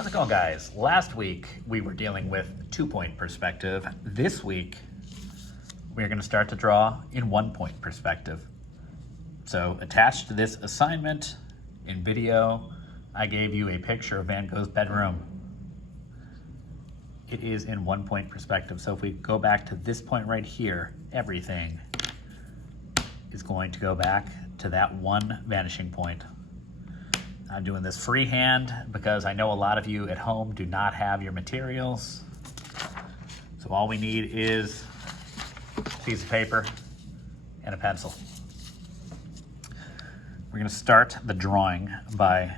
How's it going, guys? Last week we were dealing with 2-point perspective. This week we're going to start to draw in 1-point perspective. So attached to this assignment in video, I gave you a picture of Van Gogh's bedroom. It is in 1-point perspective. So if we go back to this point right here, everything is going to go back to that one vanishing point. I'm doing this freehand because I know a lot of you at home do not have your materials. So all we need is a piece of paper and a pencil. We're going to start the drawing by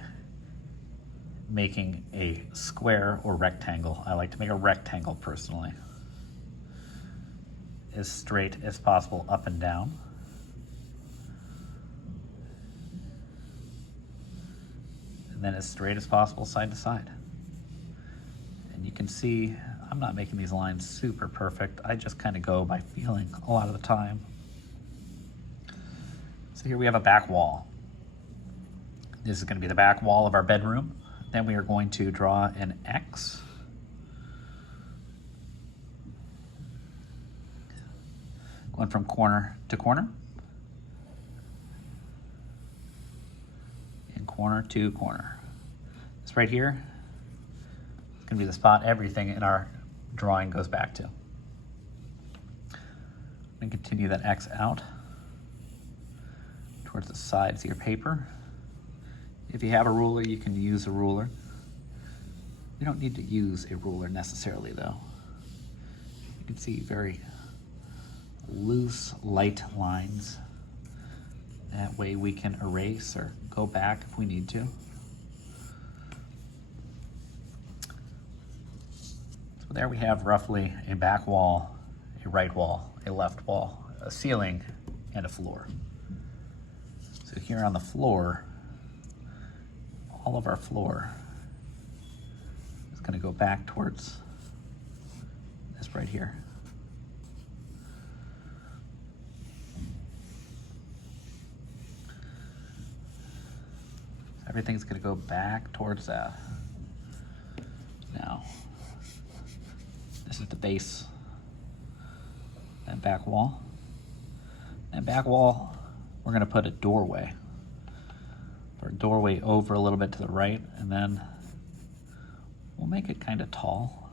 making a square or rectangle. I like to make a rectangle personally. As straight as possible up and down. And then as straight as possible side to side. And you can see I'm not making these lines super perfect. I just kind of go by feeling a lot of the time. So here we have a back wall. This is going to be the back wall of our bedroom. Then we are going to draw an X. Going from corner to corner. And corner to corner. This right here is going to be the spot everything in our drawing goes back to. And continue that X out towards the sides of your paper. If you have a ruler, you can use a ruler. You don't need to use a ruler necessarily, though. You can see very loose, light lines. That way we can erase or go back if we need to. So there we have roughly a back wall, a right wall, a left wall, a ceiling, and a floor. So here on the floor, all of our floor is going to go back towards this right here. Everything's going to go back towards that. Now, this is the base, that back wall. That back wall, we're going to put a doorway. Our doorway over a little bit to the right, and then we'll make it kind of tall.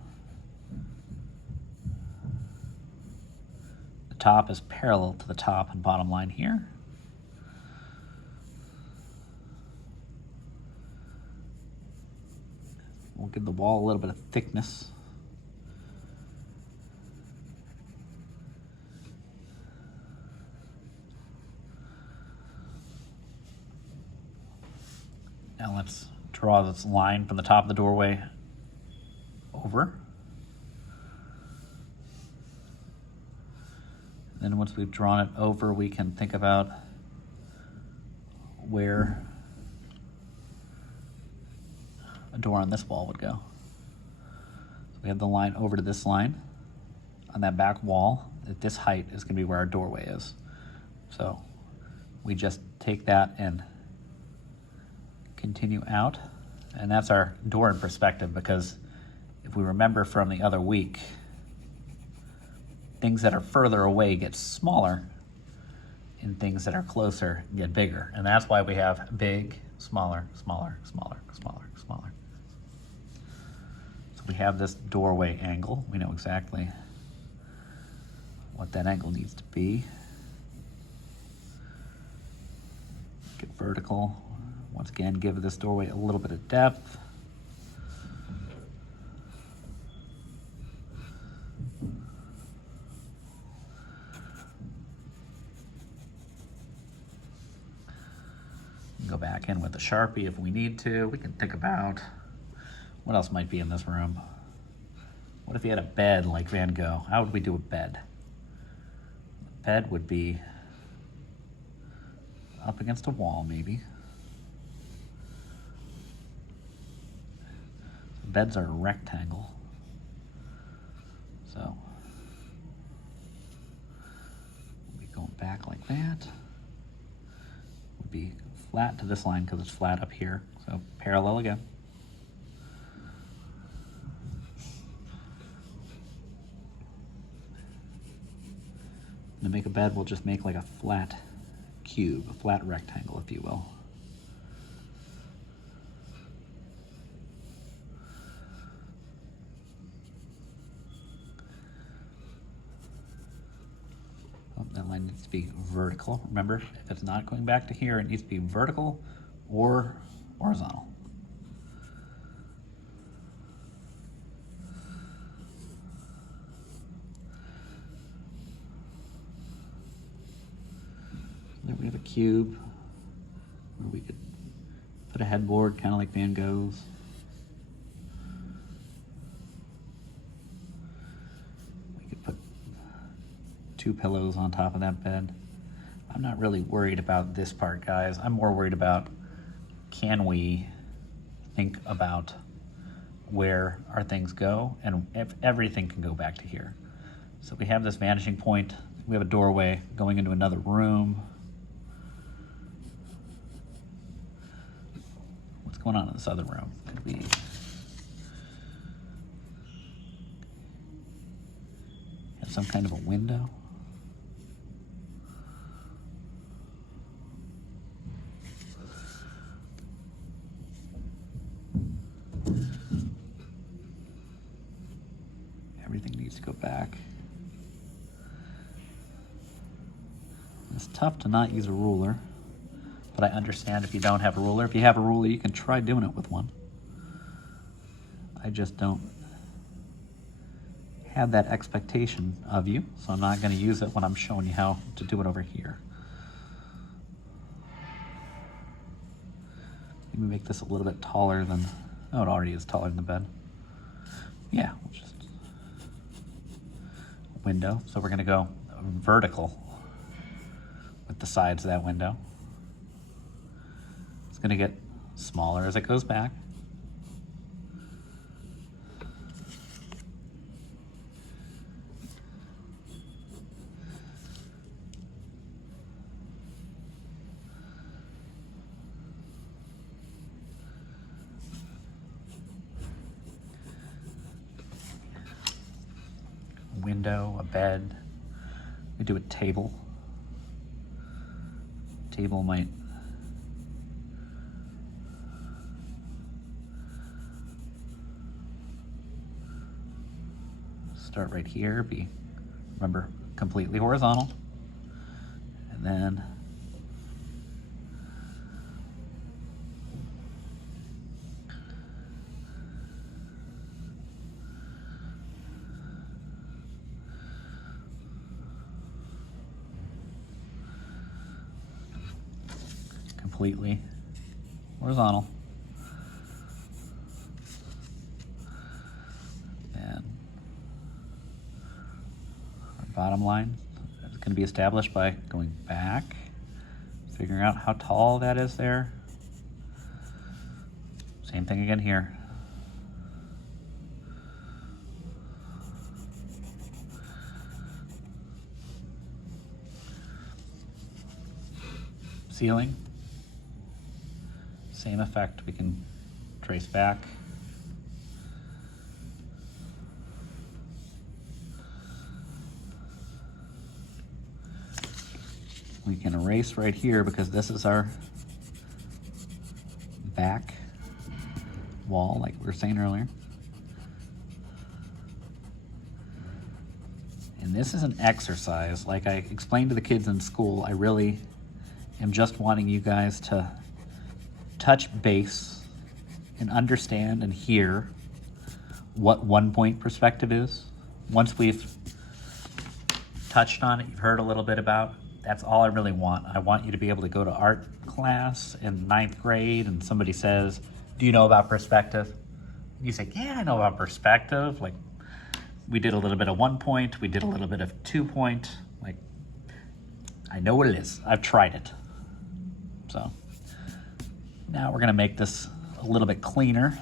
The top is parallel to the top and bottom line here. We'll give the wall a little bit of thickness. Now let's draw this line from the top of the doorway over. Then once we've drawn it over, we can think about where a door on this wall would go. So we have the line over to this line. On that back wall, at this height is going to be where our doorway is. So we just take that and continue out, and that's our door in perspective, because if we remember from the other week, things that are further away get smaller and things that are closer get bigger, and that's why we have big, smaller, smaller, smaller, smaller, smaller. So we have this doorway angle. We know exactly what that angle needs to be. Get vertical. Once again, give this doorway a little bit of depth. Go back in with a Sharpie if we need to. We can think about what else might be in this room. What if you had a bed like Van Gogh? How would we do a bed? A bed would be up against a wall, maybe. Beds are a rectangle, so we'll be going back like that. Would be flat to this line because it's flat up here, so parallel again. To make a bed, we'll just make like a flat cube, a flat rectangle, if you will. Oh, that line needs to be vertical. Remember, if it's not going back to here, it needs to be vertical or horizontal. There we have a cube where we could put a headboard, kind of like Van Gogh's. We could put 2 pillows on top of that bed. I'm not really worried about this part, guys. I'm more worried about, can we think about where our things go and if everything can go back to here. So we have this vanishing point. We have a doorway going into another room. What's going on in this other room? Could we have some kind of a window? Everything needs to go back. It's tough to not use a ruler, but I understand if you don't have a ruler. If you have a ruler, you can try doing it with one. I just don't have that expectation of you, so I'm not going to use it when I'm showing you how to do it over here. Let me make this a little bit taller than, oh, it already is taller than the bed. Yeah, we'll just window. So we're going to go vertical with the sides of that window. It's going to get smaller as it goes back. Window, a bed. We do a table. Table might start right here, be, remember, completely horizontal, and then completely horizontal. And our bottom line is going to be established by going back, figuring out how tall that is there. Same thing again here. Ceiling. Same effect, we can trace back. We can erase right here because this is our back wall, like we were saying earlier. And this is an exercise. Like I explained to the kids in school, I really am just wanting you guys to touch base and understand and hear what 1-point perspective is. Once we've touched on it, you've heard a little bit about, that's all I really want. I want you to be able to go to art class in 9th grade and somebody says, do you know about perspective? You say, yeah, I know about perspective. Like, we did a little bit of 1-point, we did a little bit of 2-point. Like, I know what it is. I've tried it. So now we're going to make this a little bit cleaner.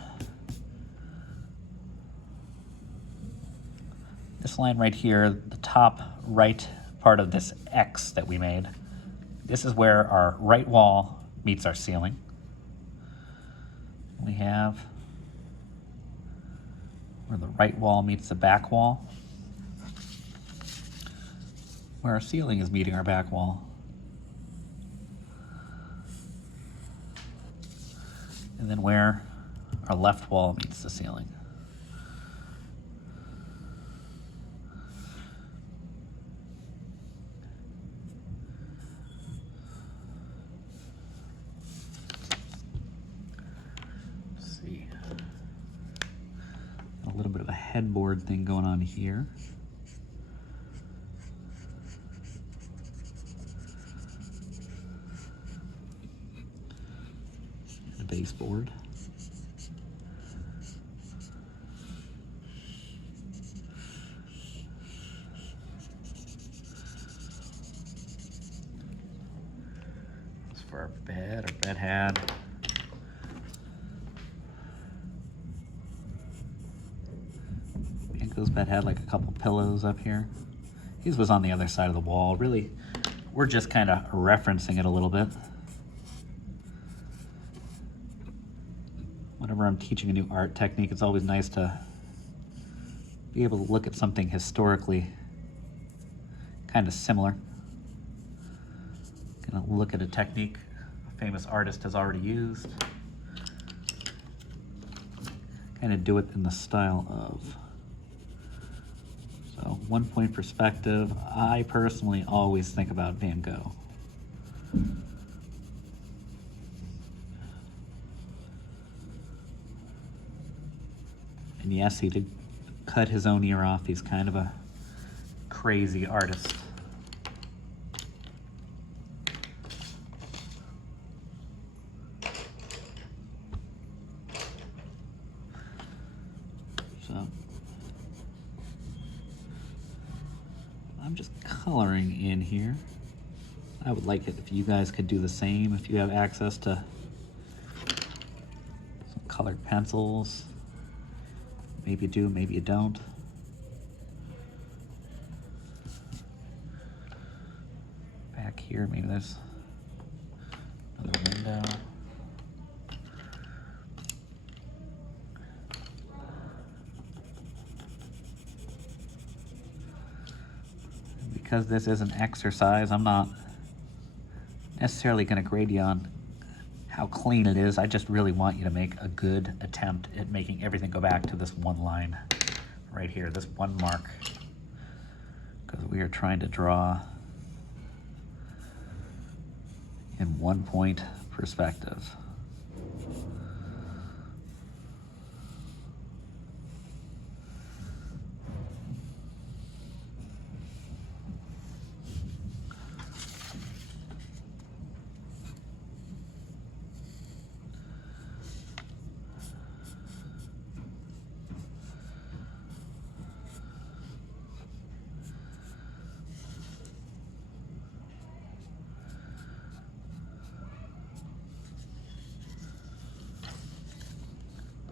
This line right here, the top right part of this X that we made, this is where our right wall meets our ceiling. We have where the right wall meets the back wall. where our ceiling is meeting our back wall. And then where our left wall meets the ceiling. Let's see. A little bit of a headboard thing going on here. Baseboard. As for our bed, our bed had Bianco's bed had like a couple pillows up here. His was on the other side of the wall. Really, we're just kind of referencing it a little bit. Whenever I'm teaching a new art technique, it's always nice to be able to look at something historically kind of similar. Gonna look at a technique a famous artist has already used. Kind of do it in the style of. So 1 point perspective, I personally always think about Van Gogh. And yes, he did cut his own ear off. He's kind of a crazy artist. So I'm just coloring in here. I would like it if you guys could do the same, if you have access to some colored pencils. Maybe you do, maybe you don't. Back here, maybe there's another window. Because this is an exercise, I'm not necessarily going to grade you on how clean it is. I just really want you to make a good attempt at making everything go back to this one line right here, this one mark, because we are trying to draw in 1 point perspective.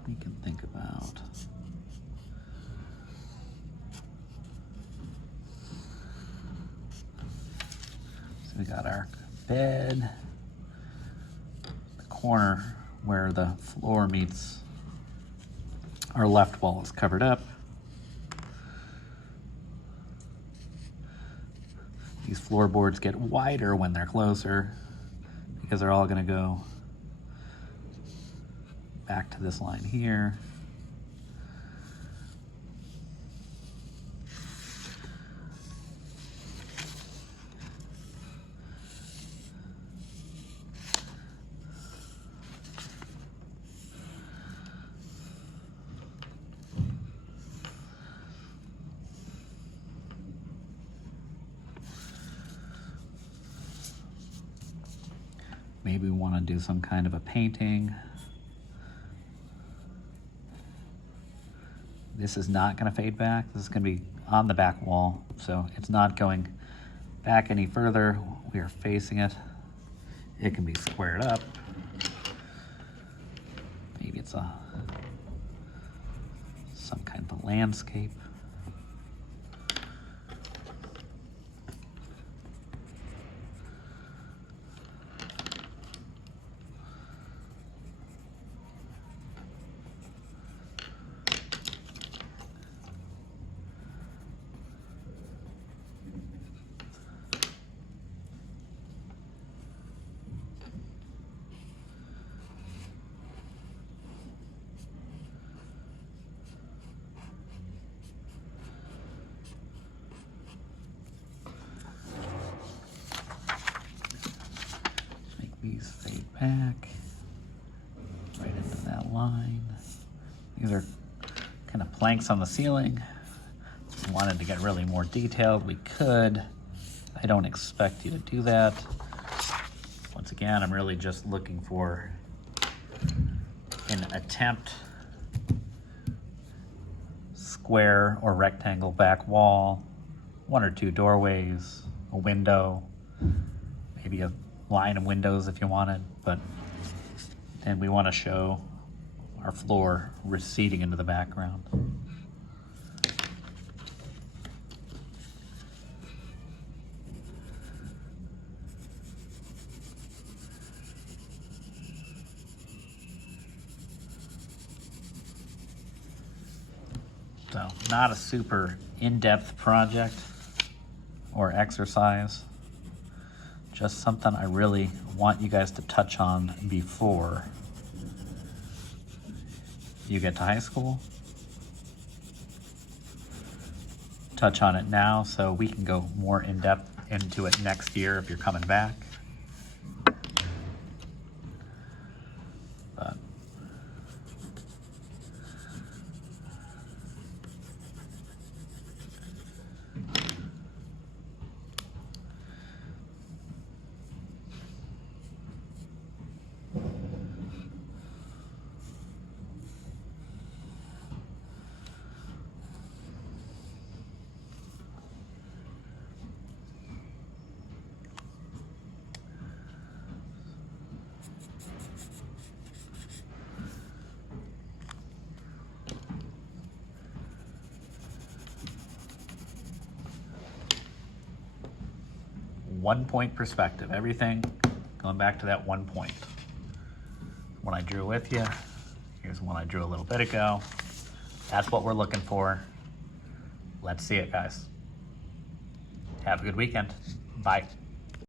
We can think about so we got our bed, the corner where the floor meets our left wall is covered up. These floorboards get wider when they're closer because they're all going to go back to this line here. Maybe we want to do some kind of a painting. This is not going to fade back. This is going to be on the back wall, so it's not going back any further. We are facing it. It can be squared up. Maybe it's some kind of a landscape. back, right into that line. These are kind of planks on the ceiling. If we wanted to get really more detailed, we could. I don't expect you to do that. Once again, I'm really just looking for an attempt, square or rectangle back wall, 1 or 2 doorways, a window, maybe a line of windows if you wanted, but then we want to show our floor receding into the background. So, not a super in-depth project or exercise, just something I really want you guys to touch on before you get to high school. Touch on it now so we can go more in-depth into it next year if you're coming back. But one-point perspective, everything going back to that 1 point. One I drew with you, here's one I drew a little bit ago. That's what we're looking for. Let's see it, guys. Have a good weekend. Bye.